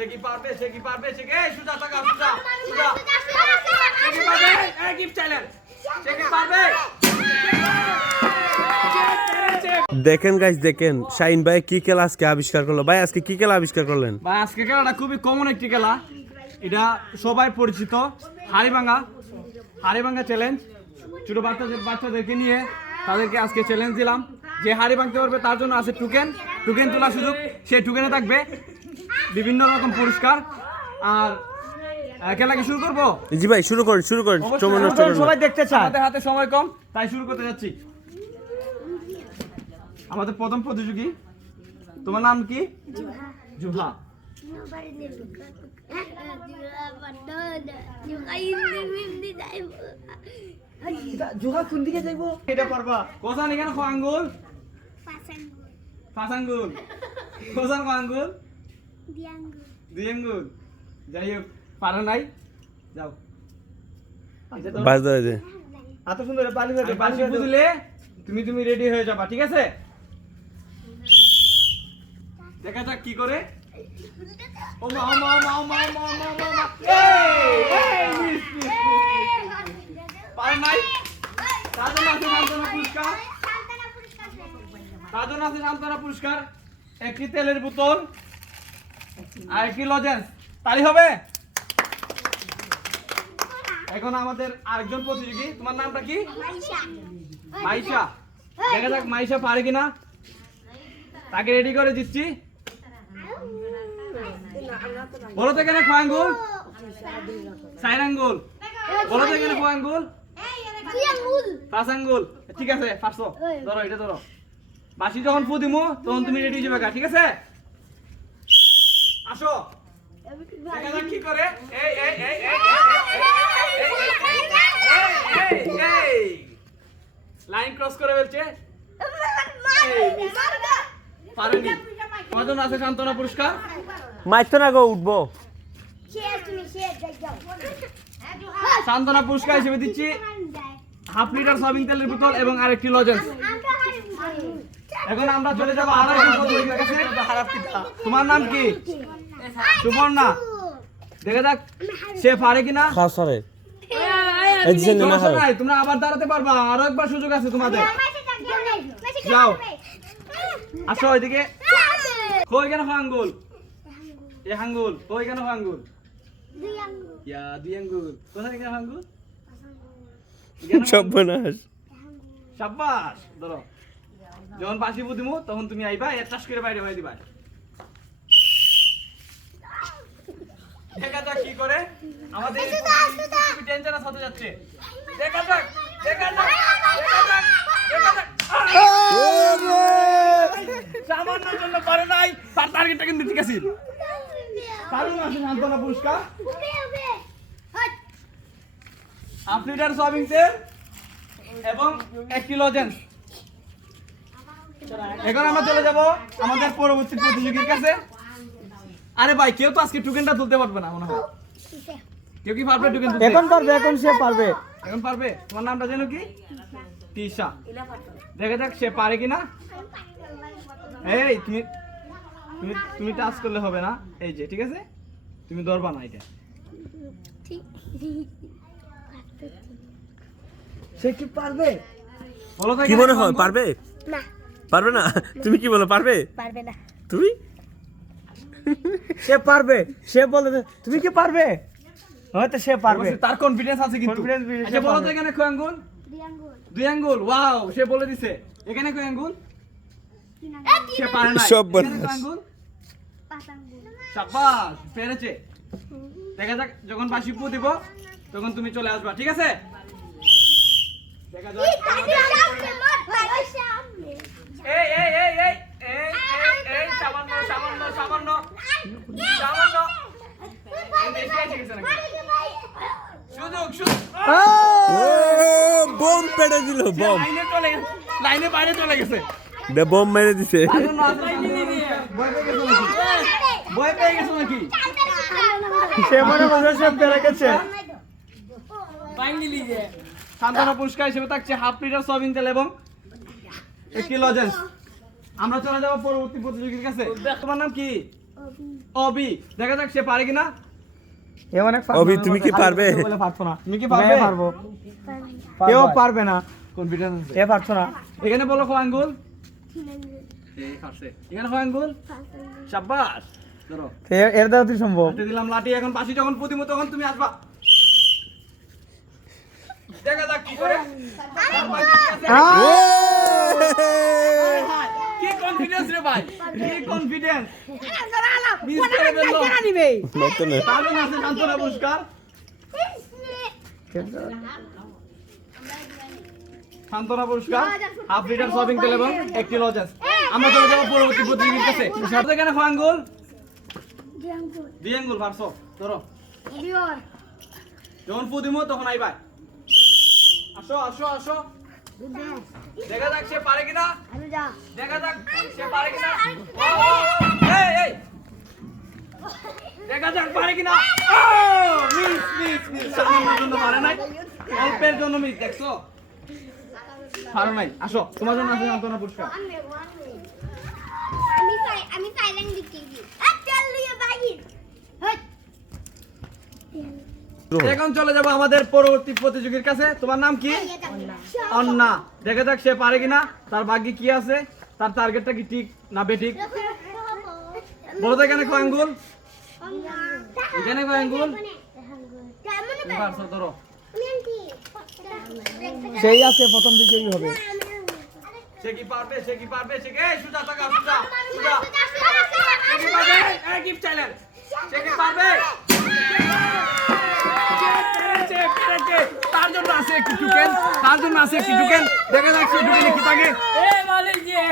সে কি পারবে সে কে সুজা টাকা সুজা সে কি পারবে এই গিফট চ্যালেঞ্জ সে কি পারবে দেখেন গাইস দেখেন শাহিন ভাই কি খেলা আজকে আবিষ্কার করলো ভাই আজকে কি খেলা আবিষ্কার করলেন ভাই আজকে খেলাটা খুবই কমন একটি খেলা এটা সবাই পরিচিত হাড়িভাঙা চ্যালেঞ্জ ছোট বাচ্চাদেরকে নিয়ে তাদেরকে আজকে চ্যালেঞ্জ দিলাম যে হাড়ি ভাঙতে পারবে তার জন্য আছে টোকেন তোলার সুযোগ সেই টোকেনে থাকবে বিভিন্ন রকম পুরস্কার আর খেলা কি শুরু করবো জি ভাই শুরু করেন সবাই দেখতে চায় আমাদের হাতে সময় কম তাই শুরু করতে যাচ্ছি আমাদের প্রথম প্রতিযোগী তোমার নাম কি জুহা জুহা কোন দিকে যাইবো এটা পারবা কোসান এখানে কয় আঙ্গুল পাঁচ আঙ্গুল কোসান কয় আঙ্গুল দুই আঙ্গুল যাই হোক পারা নাই যাও বাস ধরে দে এত সুন্দর পানি হয়ে বাসি বুঝলে তুমি রেডি হয়ে যাবা ঠিক আছে দেখা যাক কি করে ও মা পারে নাই তার জন্য আছে সান্ত্বনা পুরস্কার একটি তেলের বোতল আর একটি লজেন্স তালি হবে এখন আমাদের আরেকজন প্রতিযোগী তোমার নামটা কি মাইশা দেখা যাক মাইশা পারে কিনা তাকে রেডি করে দিচ্ছি বলো তো এখানে কয় আঙ্গুল 4 আঙ্গুল বলো তো এখানে কয় আঙ্গুল 5 আঙ্গুল ঠিক আছে পারছো ধরো এটা ধরো বাসি যখন ফু দিমু তখন তুমি রেডি হয়ে যাবে ঠিক আছে আসো দেখা যাক কি করে এই লাইন ক্রস করে ফেলছে পারেনি কজন আছে সান্ত্বনা পুরস্কার মাইতো না গো উঠবো সান্ত্বনা পুরস্কার হিসেবে দিচ্ছি হাফ লিটার সয়াবিন তেলের বোতল এবং আরেকটি লজেন্স এখন আমরা চলে যাবো আরেকজন প্রতিযোগীর কাছে তোমার নাম কি সুবর্ণা দেখা যাক সে পারে কিনা খাও সরে সমস্যা নাই তোমরা আবার দাঁড়াতে পারবা আরো একবার সুযোগ আছে তোমাদের যাও আসো ওইদিকে কই কেন আঙ্গুল এ আঙ্গুল কই কেন আঙ্গুল দুই আঙ্গুল কোথায় কেন আঙ্গুল সর্বনাশ শাবাশ ধরো যখন বাসি বুদিমু তখন তুমি আইবা এর চাষ করে বাইরে হয়ে দিবা দেখা যাক কি করে আমাদের টেনশন হতে যাচ্ছে দেখা যাক সামান্যর জন্য পারে নাই তার টার্গেটটা কিন্তু ঠিক আছে কারণ আছে সান্ত্বনা পুরস্কার হাফ লিটার সয়াবিন তেল এবং 1 কিলো লজেন্স এখন আমরা চলে যাব আমাদের পরবর্তী প্রতিযোগীর কাছে আরে ভাই কেউ তো আজকে টোকেনটা তুলতে পারবে না মনে হয় কেউ কি পারবে টোকেন তুলতে এখন সে পারবে এখন পারবে তোমার নামটা জানো কি তিশা দেখা যাক সে পারে কিনা এই তুমি টাচ করলে হবে না এই যে ঠিক আছে তুমি ধরবা না এটা সে কি পারবে বলো তো কি মনে হয় পারবে না পারবে না তুমি কি বলো পারবে না তুমি সে পারবে সে বলে তুমি কি পারবে হয়তো সে পারবে অবশ্যই তার কনফিডেন্স আছে কিন্তু আচ্ছা বলো তো এখানে কয় আঙ্গুল দুই আঙ্গুল ওয়াও সে বলে দিছে এখানে কয় আঙ্গুল সে পারে না সব বলে এখানে কয় আঙ্গুল শাবাশ পেরেছে দেখা যাক যখন বাসি পু দিব তখন তুমি চলে আসবা ঠিক আছে দেখা যাক এই সামান্য সুযোগ বোম পেড়ে দিল বোম লাইনে বাইরে চলে গেছে বোম মেরে দিছে ভয় পেয়ে গেছো নাকি সে মনে মনে সে পেরে গেছে সান্ত্বনা পুরস্কার হিসেবে থাকছে হাফ লিটার সয়াবিন তেল এবং 1 কিলো লজেন্স আমরা চলে যাব পরবর্তী প্রতিযোগীর কাছে তোমার নাম কি অবি দেখা যাক সে পারে কিনা। এ অনেক অভি, তুমি কি পারবে? বলে পারছো না। তুমি কি পারবে? পারবো। কেউ পারবে না। কনফিডেন্স আছে। এ পারছো না। এখানে বলো কয় আঙ্গুল? এই পারছে। এখানে কয় আঙ্গুল? শাবাশ। ধরো। এর দ্বারা তুই সম্ভব। হাতে দিলাম লাঠি, এখন বাঁশি যখন পুঁতিমু তখন তুমি আসবা। দেখা যাক কি করে। কি কনফিডেন্স রে ভাই, কি কনফিডেন্স। তাহলে আছে সান্ত্বনা পুরস্কার। সান্ত্বনা পুরস্কার, হাফ লিটার সয়াবিন তেল এবং 1 কিলো লজেন্স। আমরা চলে যাবো পরবর্তী প্রতিযোগীর কাছে। সাথে কেন কয় আঙ্গুল? 2 আঙ্গুল পারছো। ধরো। যখন পুঁতিমু তখন আইবা। আসো আসো আসো। দেখা যাক সে পারে কিনা। দেখা যাক সে পারে কিনা। এই এই দেখা যাক পারে কিনা। মিস মিস মিস, সামান্যর জন্য পারে নাই, অল্পের জন্য মিস। দেখছো পারো নাই। আসো, তোমার জন্য আছে সান্ত্বনা পুরস্কার। আমি সাইলেন্ট লিখে দিই। চল লিয়ে বাইর। এখন চলে যাবো আমাদের পরবর্তী প্রতিযোগীর কাছে। তোমার নাম কি? অন্না। দেখা যাক সে পারে কিনা, তার ভাগ্যে কি আছে, তার টার্গেটটা কি ঠিক না বেঠিক। বলো তো এখানে কয় আঙ্গুল? এখানে কয় আঙ্গুল? পারছো, ধরো। সেই আছে প্রথম বিজয়ী হবে। সে কি পারবে? সে কি পারবে? সে কি? এই সুজা টাকা, সুজা সুজা। সে কি পারবে? এই গিফট চাইলেন। সে কি পারবে? তার জন্য আছে একটি টোকেন, তার জন্য আছে একটি টোকেন। দেখা যাক সে টোকেনে কি থাকে।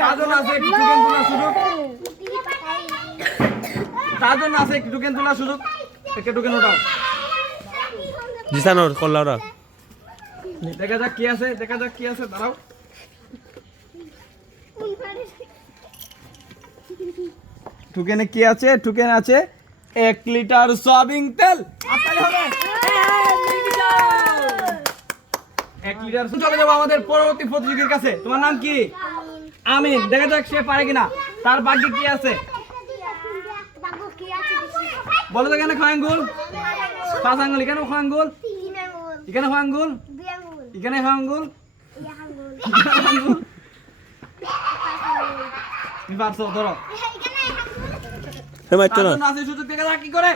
তার জন্য আছে একটি টোকেন তোলার সুযোগ। তার জন্য আছে একটি টোকেন তোলার সুযোগ। একটা টোকেন ওঠাও। জিসানোর করলা ওরা। দেখা যাক কি আছে, দেখা যাক কি আছে। দাঁড়াও। টোকেনে কি আছে? টোকেন আছে 1 লিটার সয়াবিন তেল। আপনারে হবে 1 লিটার। চলে যাবো আমাদের পরবর্তী প্রতিযোগীর কাছে। তোমার নাম কি? আমিন। দেখা যাক সে পারে কিনা, তার ভাগ্যে কি আছে। বলো তো এখানে কয় আঙ্গুল? 5 আঙ্গুল। এখানে কয় আঙ্গুল? এখানে কয় আঙ্গুল? এখানে কয় আঙ্গুল? আঙ্গুল। তুমি পারছো, ধরো। হে মাইতো না। তার জন্য আছে সুযোগ। দেখা যাক কি করে।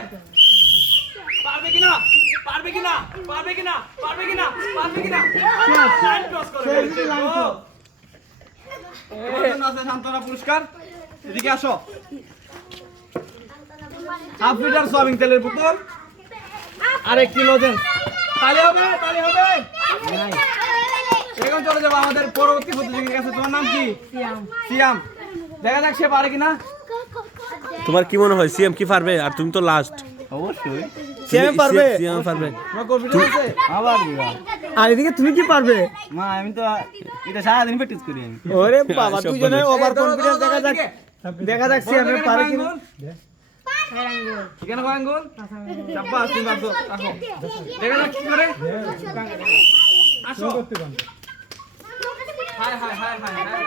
পারবে কিনা, পারবে কিনা, পারবে কিনা, পারবে কিনা, পারবে কিনা। লাইন ক্রস করে ফেলছে। তোমার জন্য আছে সান্ত্বনা পুরস্কার। এদিকে আসো। হাফ লিটার সয়াবিন তেলের বোতল আর 1 কিলো লজেন্স। তালি হবে, তালি হবে। এখন চলে যাবো আমাদের পরবর্তী প্রতিযোগীর কাছে। তোমার নাম কি? সিয়াম। দেখা যাক সে পারে কিনা। তোমার কি মনে হয় সিএম কি পারবে? আর তুমি তো লাস্ট। অবশ্যই সিএম পারবে। সিএম পারবে। তোমার কনফিডেন্স আছে? আবার আর এদিকে তুমি কি পারবে? মা আমি তো এটা সারাদিন প্র্যাকটিস করি আমি। ওরে বাবা, দুজনে ওভার কনফিডেন্স। দেখা যাক, দেখা যাক সিএম পারে কিনা। এখানে কয় আঙ্গুল? শাবাশ, তুমি পারছো। আসো, দেখা যাক কি করে। আসো। হায় হায় হায় হায় হায়।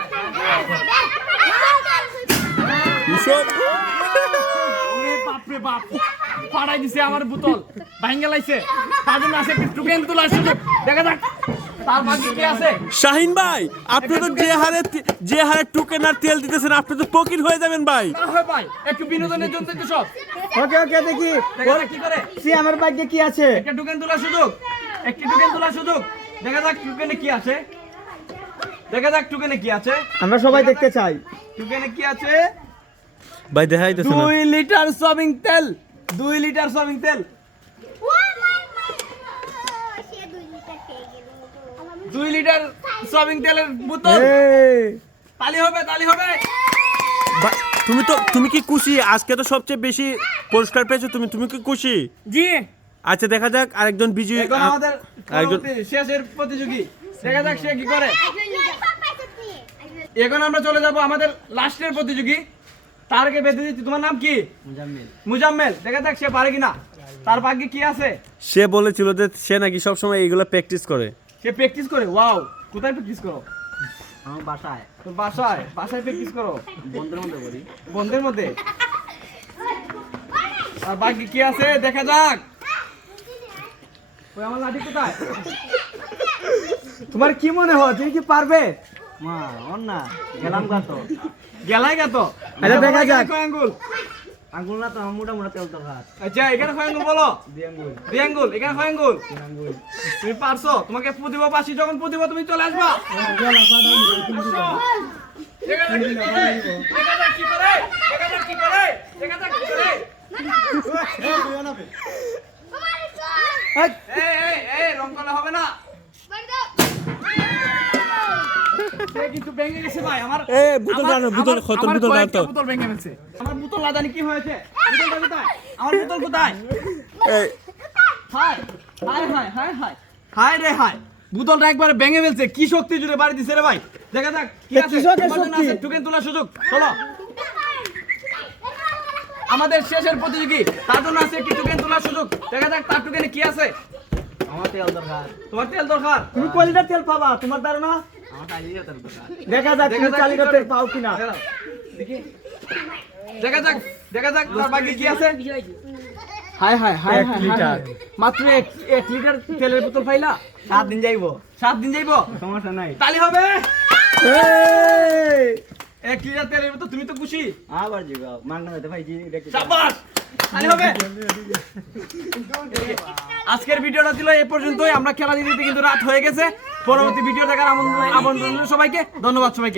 ওরে বাপ রে বাপ, ফাড়াই দিছে আমার বোতল, ভাঙা লাইছে। তার জন্য আছে একটু টোকেন তোলার সুযোগ। দেখা যাক তার ভাগ্যে কি আছে। শাহিন ভাই, আপনি তো যে হারে টোকেন আর তেল দিতেছেন, আপনি তো পকিট হয়ে যাবেন ভাই। না হয় ভাই, একটু বিনোদনের জন্য একটু সব। ওকে ওকে, দেখি দেখা যাক কি করে। সিএমের ভাগ্যে কি আছে। একটা টোকেন তোলার সুযোগ, একটি টোকেন তোলার সুযোগ। দেখা যাক টোকেনে কি আছে। দেখা যাক টোকেনে কি আছে। আমরা সবাই দেখতে চাই। টোকেনে কি আছে? ভাই দেখাই তো 2 লিটার সয়াবিন তেল। 2 লিটার সয়াবিন তেল। 2 লিটার সয়াবিন তেলের বোতল। তালি হবে, তালি হবে। তুমি কি খুশি? আজকে তো সবচেয়ে বেশি পুরস্কার পেয়েছো তুমি। তুমি কি খুশি? জি। আচ্ছা, দেখা যাক আরেকজন বিজয়ী। এখন আমাদের শেষের প্রতিযোগী। দেখা যাক সে কি করে। এখন আমরা চলে যাব আমাদের লাস্টের প্রতিযোগী। তার আগে বেঁধে দিচ্ছি। তোমার নাম কি? মুজাম্মেল। দেখা যাক সে পারে কিনা, তার ভাগ্যে কি আছে। সে বলেছিল যে সে নাকি সবসময় এইগুলো প্র্যাকটিস করে। সে প্র্যাকটিস করে? ওয়াও। কোথায় প্র্যাকটিস করো? আমার বাসায়। তোর বাসায়? বাসায় প্র্যাকটিস করো? বন্ধের মধ্যে করি। বন্ধের মধ্যে? আর বাকি কি আছে দেখা যাক। ওই আমার লাঠি কোথায়? তোমার কি মনে হয় তুমি কি পারবে? মা অন না গেলাম গাতো গেলাই গাতো। আচ্ছা দেখা যাক। কয় আঙ্গুল? আঙ্গুল না তো মোটা মোটা তেল তো ভাত। আচ্ছা এখানে কয় আঙ্গুল বলো? 2 আঙ্গুল। 2 আঙ্গুল। এখানে কয় আঙ্গুল? 3 আঙ্গুল। তুমি পারছো? তোমাকে পুদিব পাশি, যখন পুদিব তুমি চলে আসবা। দেখা যাক কি করে, দেখা যাক কি করে, দেখা যাক কি করে, দেখা যাক কি করে। এই রং করা হবে না। সে কিন্তু ভেঙে গেছে ভাই আমার। এ বোতল দাও, বোতল খতর বোতল দাও তো। বোতল ভেঙে গেছে। আমার বোতল না জানি কি হয়েছে। বোতলটা কোথায়? আমার বোতল কোথায়? এই high high high high high high রে হাই, বোতলটা একবারে ভেঙে ফেলছে। কি শক্তি জুড়ে বাড়ি দিছে রে ভাই। দেখা যাক কি আছে। কিসের তোমার জন্য শক্তি? আছে টোকেন তোলার সুযোগ। চলো আমাদের শেষের প্রতিযোগী, তার জন্য আছে একটি টোকেন তোলার সুযোগ। দেখা যাক তার টোকেনে কি আছে। আমার তেল দরকার। তোমার তেল দরকার? তুমি কয় লিটার তেল পাবা তোমার ধারণা? আমার 4 লিটার তেল দরকার। দেখা যাক তুমি 4 লিটার তেল পাও কিনা। দেখি দেখা যাক, দেখা যাক তার বাকি কি আছে। High high high 1 litre. মাত্র 1 লিটার তেলের বোতল পাইলা? 7 দিন যাইবো। 7 দিন যাইবো। সমস্যা নাই। তালি হবে। এই 1 লিটার তেলের বোতল, তুমি তো খুশি। আবার যাও মাংনা দিতে ভাই জি দেখি। শাবাশ, তালি হবে। আজকের ভিডিওটা ছিল এই পর্যন্তই। আমরা খেলা দিতে কিন্তু রাত হয়ে গেছে। পরবর্তী ভিডিও দেখার আমন্ত্রণ সবাইকে। ধন্যবাদ সবাইকে।